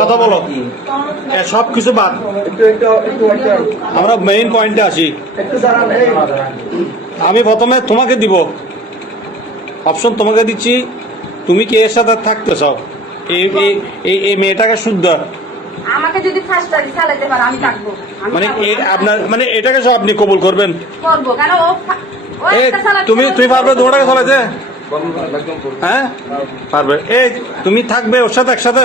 কথা বলো, সবকিছু বাদ, আমরা মেইন পয়েন্টে আসি। আমি প্রথমে তোমাকে দিব অপশন, তোমাকে দিচ্ছি, তুমি কি এর সাথে থাকতে চাও? এই মেয়েটাকে শুদ্ধ আমাকে যদি ফার্স্ট টাইম চালাতে পারে আমি থাকবো। মানে আপনার মানে এটাকে সব আপনি কবুল করবেন? করবো, কেন ও একটা চালাতে তুমি পারবে তোমাটাকে চালাতে? হ্যাঁ পারবে। তুমি থাকবে ওর সাথে একসাথে,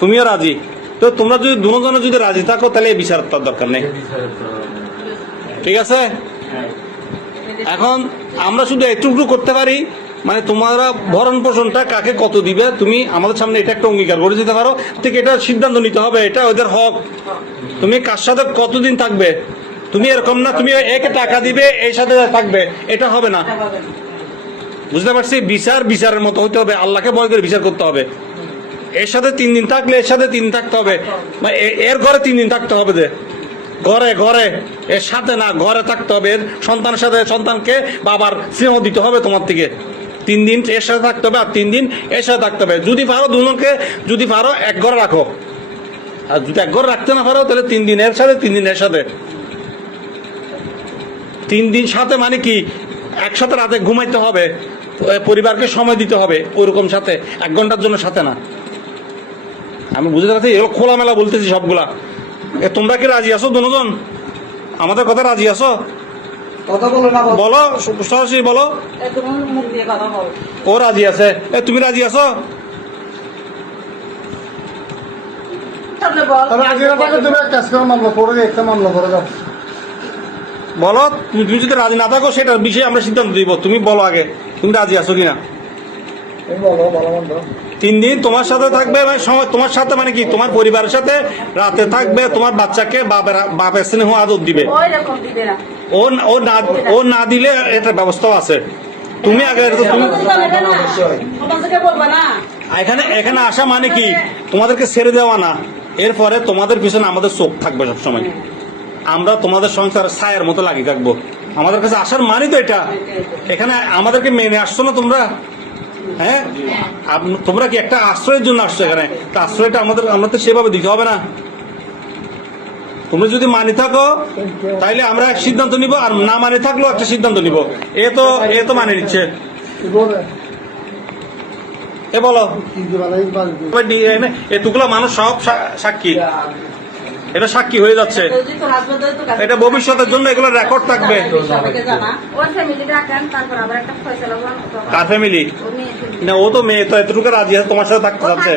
তুমিও রাজি? তো তোমরা যদি দুজনে যদি রাজি থাকো তাহলে এই বিচার তার দরকার নেই, ঠিক আছে? এখন আমরা শুধু একটু করতে পারি, মানে তোমরা ভরণ পোষণটা কাকে কত দিবে তুমি আমাদের সামনে এটা একটা অঙ্গীকার করে দিতে পারো, ঠিক এটা সিদ্ধান্ত নিতে হবে, এটা ওদের হক। তুমি কার সাথে কতদিন থাকবে, তুমি এরকম না তুমি একে টাকা দিবে এই সাথে থাকবে, এটা হবে না, বুঝতে পারছি? বিচারের মতো হতে হবে, আল্লাহকে ভয় করে বিচার করতে হবে। এর সাথে 3 দিন থাকলে এর সাথে 3 দিন থাকতে হবে, এর ঘরে 3 দিন থাকতে হবে, যে ঘরে এর সাথে না, ঘরে থাকতে হবে। এর সন্তানের সাথে, সন্তানকে বাবার স্নেহ দিতে হবে তোমার থেকে। 3 দিন এর সাথে থাকতে হবে আর 3 দিন এর সাথে থাকতে হবে। যদি পারো দুজনকে, যদি পারো এক ঘরে রাখো, আর যদি এক ঘরে রাখতে না পারো তাহলে 3 দিন এর সাথে 3 দিন এর সাথে। 3 দিন সাথে মানে কি, একসাথে রাতে ঘুমাইতে হবে, পরিবারকে সময় দিতে হবে, ওরকম সাথে 1 ঘন্টার জন্য সাথে না। আমি বুঝতে পারছি, এগুলো খোলামেলা বলতেছি সবগুলা। তোমরা কি রাজি আছো দুজন? আমাদের কথা রাজি আছো? কথা বলো না, বলো সরাসরি বলো। মুখ দিয়ে কথা বল। ও রাজি আছে, তুমি রাজি আছো? সামনে বল। রাজি না থাকলে তুমি একটা আজকে মামলা করে একটা মামলা করে দাও। বলো, তুমি যদি রাজি না থাকো সেটার বিষয়ে আমরা সিদ্ধান্ত দিব। তুমি বলো আগে, তুমি রাজি আছো কিনা? বলো ভালো মন্দ। 3 দিন তোমার সাথে থাকবে, মানে সময় তোমার সাথে মানে কি, তোমার পরিবারের সাথে রাতে থাকবে, তোমার বাচ্চাকে বাপের স্নেহ আদর দিবে। ওইরকম দিবে না। ও না দিলে এটার ব্যবস্থাও আছে। তুমি আগে সমাজকে বলবা না। এখানে আসা মানে কি, তোমাদেরকে ছেড়ে দেওয়া না, এরপরে তোমাদের পিছনে আমাদের চোখ থাকবে সবসময়। আমরা তোমাদের সংসার ছায়ের মতো লাগিয়ে থাকবো। আমাদের কাছে আসার মানে তো এটা। এখানে আমাদেরকে মেনে আসছো না তোমরা? হ্যাঁ, তোমরা কি একটা আশ্রয়ের জন্য আসছো এখানে? তা আশ্রয়টা আমাদের সেভাবে দিতে হবে না? তোমরা যদি মানি থাকো তাইলে আমরা এক সিদ্ধান্ত নিব, আর না মানি থাকলেও একটা সিদ্ধান্ত নিব। এ তো মানে নিচ্ছে। এ বলো, এতগুলো মানুষ সব সাক্ষী, এটা সাক্ষী হয়ে যাচ্ছে, এটা ভবিষ্যতের জন্য এগুলো রেকর্ড থাকবে। কার ফ্যামিলি? না, ও তো মেয়ে, তো এতটুকু রাজি আছে তোমার সাথে থাকতে চাচ্ছে।